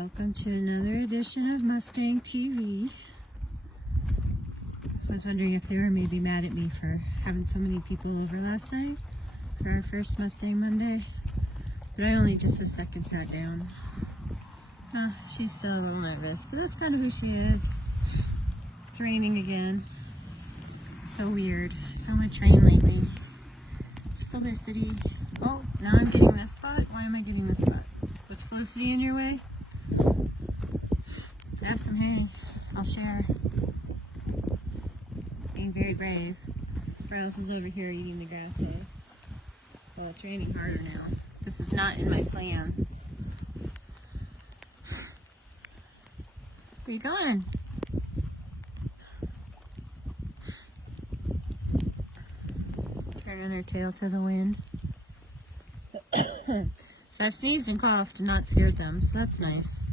Welcome to another edition of Mustang TV. I was wondering if they were maybe mad at me for having so many people over last night for our first Mustang Monday, but I only just a second sat down. She's still a little nervous, but that's kind of who she is. It's raining again. So weird. So much rain lately. It's Felicity. Oh, now I'm getting this spot. Why am I getting this spot? Was Felicity in your way? I have some hay. I'll share. Being very brave. Rouse is over here eating the grass though. Well, it's raining harder now. This is not in my plan. Where you going? Turning her tail to the wind. So I've sneezed and coughed and not scared them, so that's nice.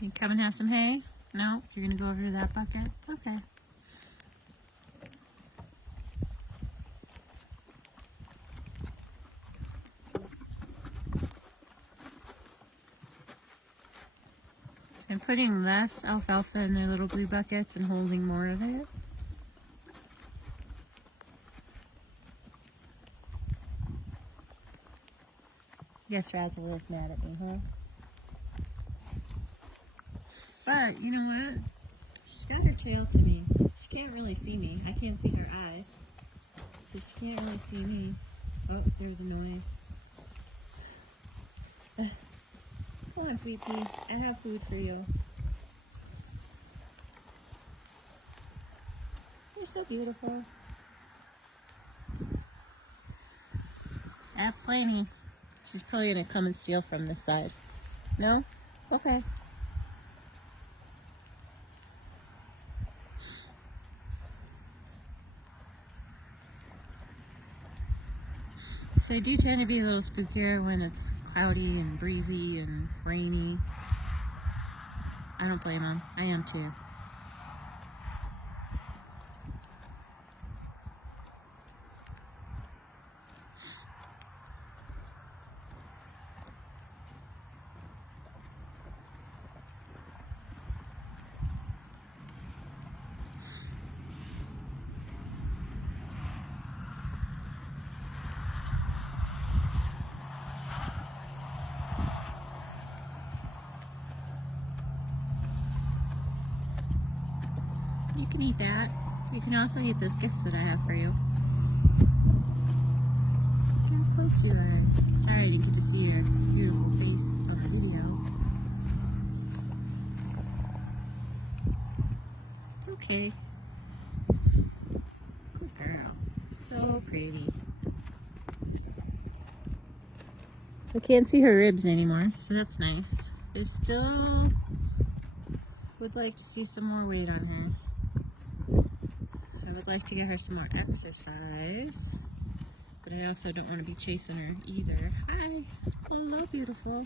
You come and have some hay? No? You're gonna go over to that bucket? Okay. So I'm putting less alfalfa in their little blue buckets and holding more of it. Guess Razzle is mad at me, huh? But, you know what? She's got her tail to me. She can't really see me. I can't see her eyes. So she can't really see me. Oh, there's a noise. Come on, sweet pea. I have food for you. You're so beautiful. I have plenty. She's probably going to come and steal from this side. No? Okay. So I do tend to be a little spookier when it's cloudy and breezy and rainy. I don't blame them. I am too. You can eat that. You can also eat this gift that I have for you. Look how close you are. Sorry I didn't get to see your beautiful face on the video. It's okay. Good girl. So pretty. I can't see her ribs anymore, so that's nice. I still would like to see some more weight on her. I would like to get her some more exercise, but I also don't want to be chasing her either. Hi! Hello, beautiful.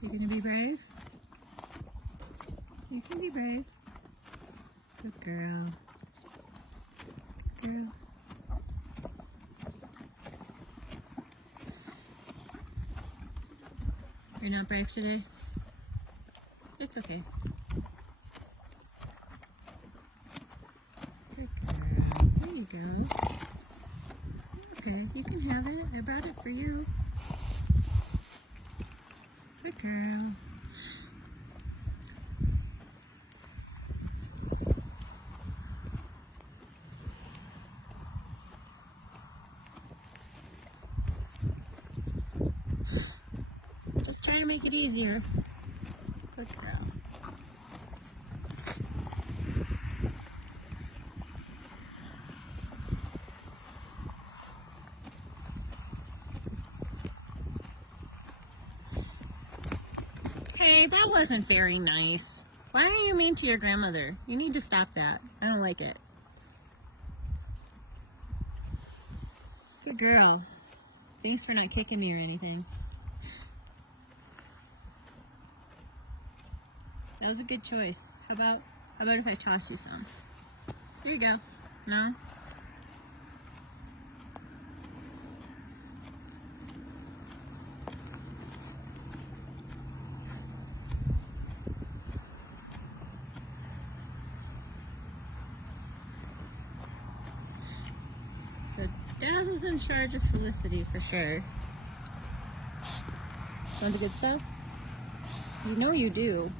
You gonna be brave? You can be brave. Good girl. Good girl. You're not brave today? It's okay. Good girl. There you go. Okay, you can have it. I brought it for you. Good girl. Just trying to make it easier. Good girl. Hey, that wasn't very nice. Why are you mean to your grandmother? You need to stop that. I don't like it. Good girl. Thanks for not kicking me or anything. That was a good choice. How about if I toss you some? Here you go. No? So Daz is in charge of Felicity for sure. Want the good stuff? You know you do.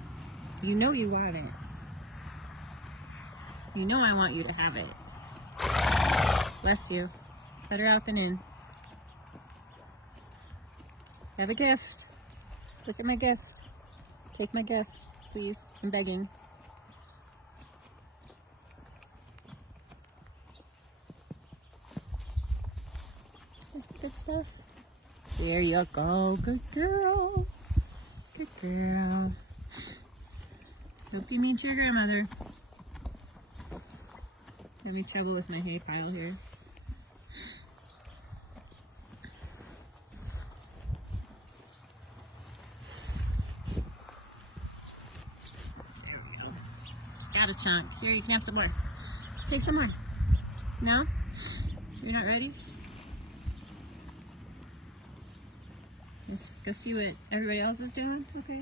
You know you want it. You know I want you to have it. Bless you. Better out than in. Have a gift. Look at my gift. Take my gift, please. I'm begging. Here's the good stuff. There you go. Good girl. Good girl. Hope you meet your grandmother. Having trouble with my hay pile here. There we go. Got a chunk. Here, you can have some more. Take some more. No? You're not ready? Just go see what everybody else is doing? Okay.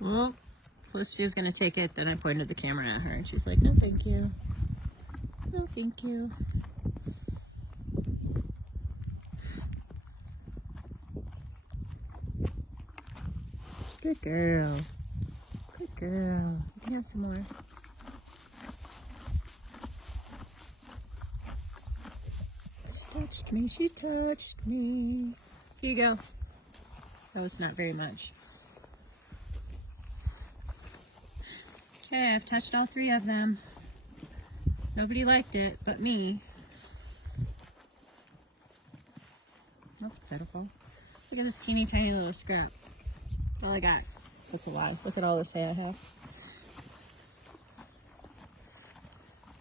Well, Felicity was going to take it, then I pointed the camera at her, and she's like, no thank you. No thank you. Good girl. Good girl. You can have some more. She touched me. She touched me. Here you go. That was not very much. Okay, I've touched all 3 of them. Nobody liked it but me. That's pitiful. Look at this teeny tiny little skirt. All I got. That's a lot. Look at all this hay I have.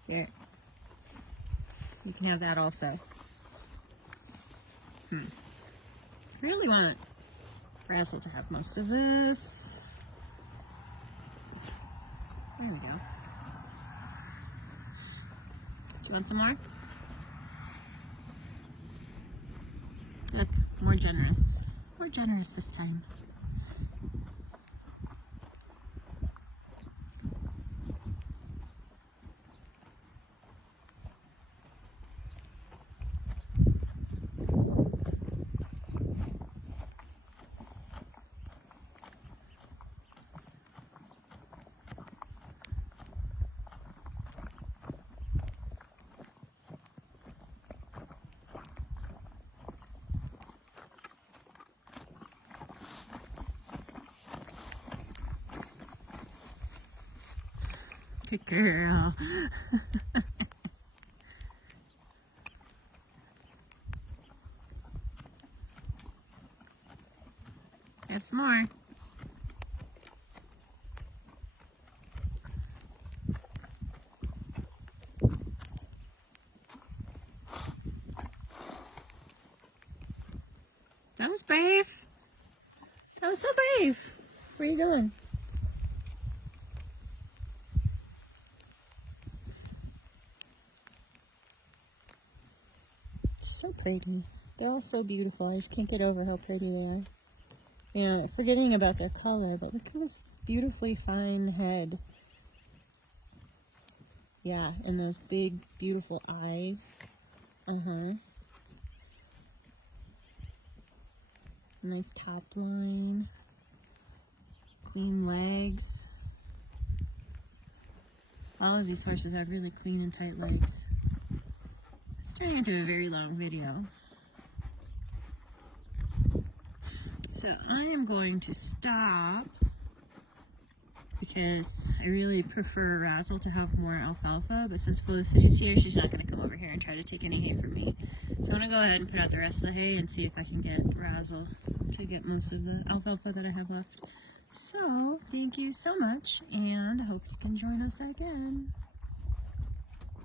Here. You can have that also. I really want Razzle to have most of this. There we go. Do you want some more? Look, more generous. More generous this time. Good girl. Have some more. That was brave. That was so brave. Where are you going? So pretty. They're all so beautiful. I just can't get over how pretty they are. Yeah, forgetting about their color, but look at this beautifully fine head. Yeah, and those big, beautiful eyes. Nice top line. Clean legs. All of these horses have really clean and tight legs. It's turning into a very long video. So I am going to stop because I really prefer Razzle to have more alfalfa, but since Felicity's here, she's not going to come over here and try to take any hay from me. So I'm going to go ahead and put out the rest of the hay and see if I can get Razzle to get most of the alfalfa that I have left. So, thank you so much, and I hope you can join us again.